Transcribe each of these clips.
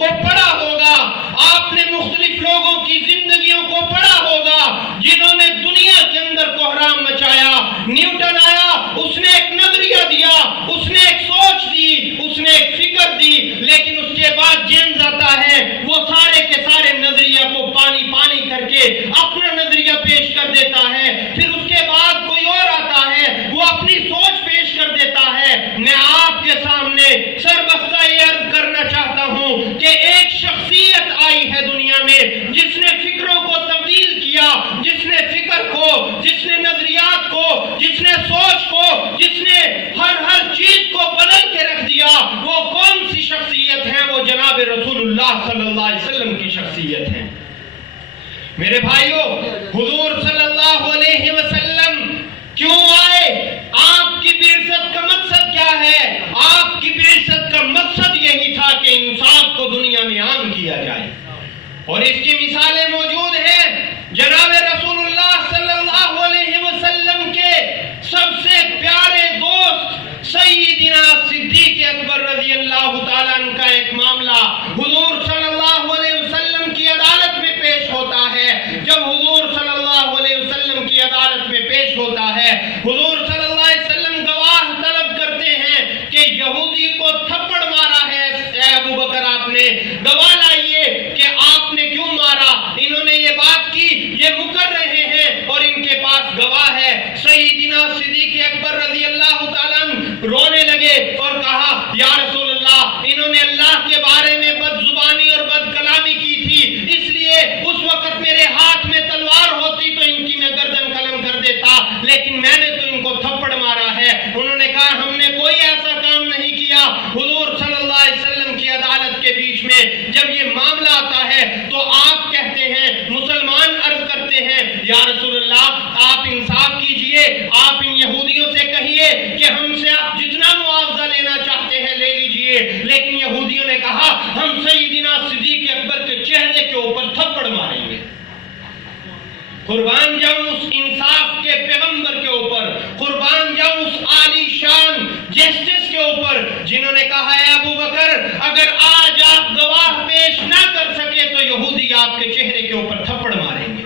کو پڑھا ہوگا، آپ نے مختلف لوگوں کی زندگیوں کو پڑھا ہوگا جنہوں نے دنیا کے اندر کوہرام مچایا۔ نیوٹن آیا، اس نے ایک نظریہ دیا، اس نے ایک سوچ دی، اس نے ایک فکر دی، لیکن اس کے بعد جیمز آتا ہے، وہ سارے کے سارے نظریہ کو پانی پانی کر کے اپنا نظریہ پیش کر دیتا ہے۔ پھر اس کے بعد کوئی اور آتا ہے، وہ اپنی سوچ پیش کر دیتا ہے۔ میں آپ کے سامنے سربستہ یہ عرض کرنا چاہتا ہوں کہ ایک شخصیت آئی ہے دنیا میں جس نے فکروں کو تبدیل کیا، جس نے فکر کو، جس نے نظریات کو، جس نے سوچ کو، جس نے ہر چیز کو بدل کے رکھ دیا۔ وہ کون سی شخصیت ہے؟ وہ جناب رسول اللہ صلی اللہ علیہ وسلم کی شخصیت ہے۔ میرے بھائیوں، حضور صلی اللہ علیہ وسلم کیوں آئے؟ آپ کی بعثت کا مقصد کیا ہے؟ آپ کی بعثت کا مقصد یہی تھا کہ انصاف کو دنیا میں عام کیا جائے، اور اس کی مثالیں موجود ہیں۔ جناب رسول اللہ صلی اللہ علیہ وسلم کے سب سے پیارے دوست سیدنا صدیق اکبر رضی اللہ تعالیٰ عنہ کا ایک معاملہ حضور صلی اللہ علیہ وسلم کی عدالت میں پیش ہوتا ہے۔ جب حضور صلی اللہ علیہ وسلم کی عدالت میں پیش ہوتا ہے، حضور صلی اللہ علیہ وسلم گواہ طلب کرتے ہیں کہ یہودی کو تھپڑ مارا ہے، اے ابو بکر آپ نے گواہ لائیے کہ آپ نے کیوں مارا، انہوں نے یہ بات کی، یہ مکر رہے ہیں اور ان کے پاس گواہ ہے۔ سیدنا صدیق اکبر رضی اللہ تعالیٰ عنہ رونے لگے اور کہا، یا رسول اللہ، انہوں نے اللہ کے بارے میں بد زبانی اور بد کلامی کی تھی، اس لیے اس وقت میرے ہاتھ میں تلوار ہوتی تو ان کی میں گردن قلم کر دیتا، لیکن میں نے تو ان کو تھپڑ مارا ہے۔ انہوں نے کہا، ہم نے کوئی ایسا کام نہیں کیا۔ حضور صلی اللہ علیہ وسلم کی عدالت کے بیچ میں جب یہ معاملہ آتا ہے تو آپ کہتے ہیں، مسلمان عرض کرتے ہیں، یا رسول اللہ، آپ انصاف کیجئے، آپ ان یہودیوں سے کہیے کہ ہم سے آپ جتنا معاوضہ لینا چاہتے ہیں لے لیجئے، لیکن یہودیوں نے کہا، ہم سیدنا صدیق اکبر کے چہرے کے اوپر تھپڑ ماریں گے۔ قربان جاؤں اس انصاف کے پیغمبر کے اوپر، قربان جاؤں اس عالی شان جسٹس کے اوپر جنہوں نے کہا، ہے ابو بکر، اگر آج آپ گواہ پیش نہ کر سکے تو یہودی آپ کے چہرے کے اوپر تھپڑ ماریں گے۔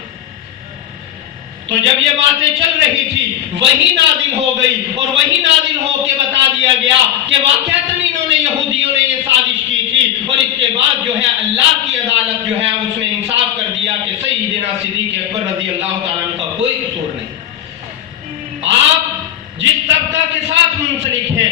تو جب یہ باتیں چل رہی تھی، وہی نازل ہو گئی اور وہی نازل ہو کے بتا دیا گیا کہ واقعتاً انہوں نے، یہودیوں نے یہ سازش کی تھی، اور اس کے بعد جو ہے اللہ کی عدالت جو ہے اس نے انصاف کر دیا کہ سیدنا صدیق اکبر رضی اللہ تعالیٰ عنہ کا کوئی قصور نہیں۔ آپ جس طبقہ کے ساتھ منسلک ہیں،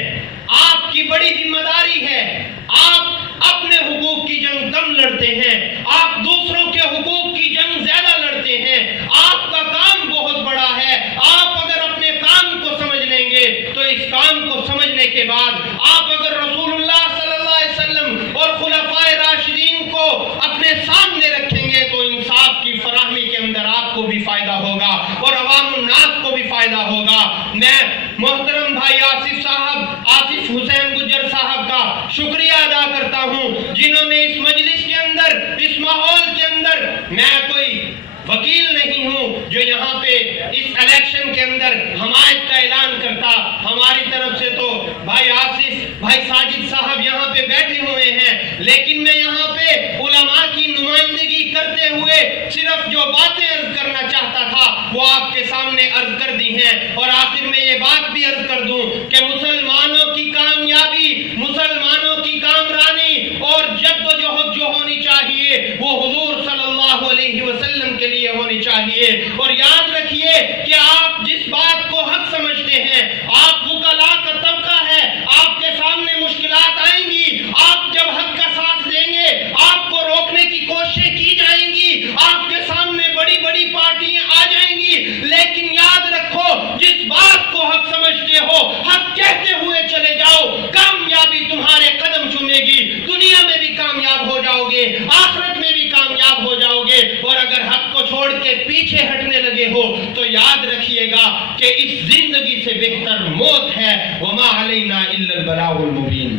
آپ کی بڑی ذمہ داری ہے، آپ اپنے حقوق کی جنگ کم لڑتے ہیں، آپ دوسروں کے حقوق کی جنگ زیادہ لڑتے ہیں۔ آپ کا کام بہت بڑا ہے، آپ اگر اپنے کام کو سمجھ لیں گے تو اس کام کو سمجھنے کے بعد آپ اگر رسول اللہ صلی اللہ علیہ وسلم اور خلفائے راشدین کو اپنے سامنے رکھیں گے تو انصاف کی فراہمی کے اندر آپ کو بھی فائدہ ہوگا اور عوام الناس کو بھی فائدہ ہوگا۔ میں محترم بھائی آصف صاحب، آصف حسین گجر صاحب کا شکریہ ادا کرتا ہوں جنہوں نے اس مجلس کے اندر، اس ماحول کے اندر، میں کوئی وکیل نہیں ہوں جو یہاں پہ اس الیکشن کے اندر حمایت کا اعلان کرتا، ہماری طرف سے تو بھائی آصف، بھائی ساجد صاحب یہاں پہ بیٹھے ہوئے ہیں، لیکن میں یہاں پہ علماء کی نمائندگی کرتے ہوئے صرف جو باتیں عرض کرنا چاہتا تھا وہ آپ کے سامنے عرض کر دی ہیں، اور آخر میں یہ بات بھی عرض کر دوں کہ مسلمانوں کی کامیابی، مسلمانوں کی کامرانی اور جدوجہد جو ہونی چاہیے وہ حضور صلی اللہ علیہ وسلم کے لیے ہونی چاہیے۔ اور یاد رکھیے کہ آپ جس بات کو حق سمجھتے ہیں، آپ وکلاء کا طبقہ ہے، آپ کے سامنے مشکلات آئیں گی، آپ جب حق کا ساتھ دیں گے آپ کو روکنے کی کوششیں کی جائیں گی، آپ کے سامنے بڑی بڑی پارٹیاں آ جائیں گی، لیکن یاد رکھو جس بات کو حق سمجھتے ہو حق کہتے ہوئے چلے جاؤ، کامیابی تمہارے قدم چومے گی، دنیا میں بھی کامیاب ہو جاؤ گے، آخرت میں بھی کامیاب ہو جاؤ گے۔ اور اگر حق کو چھوڑ کے پیچھے ہٹنے لگے ہو تو یاد رکھیے گا کہ اس زندگی سے بہتر موت ہے۔ وما علینا الا البلاغ المبین۔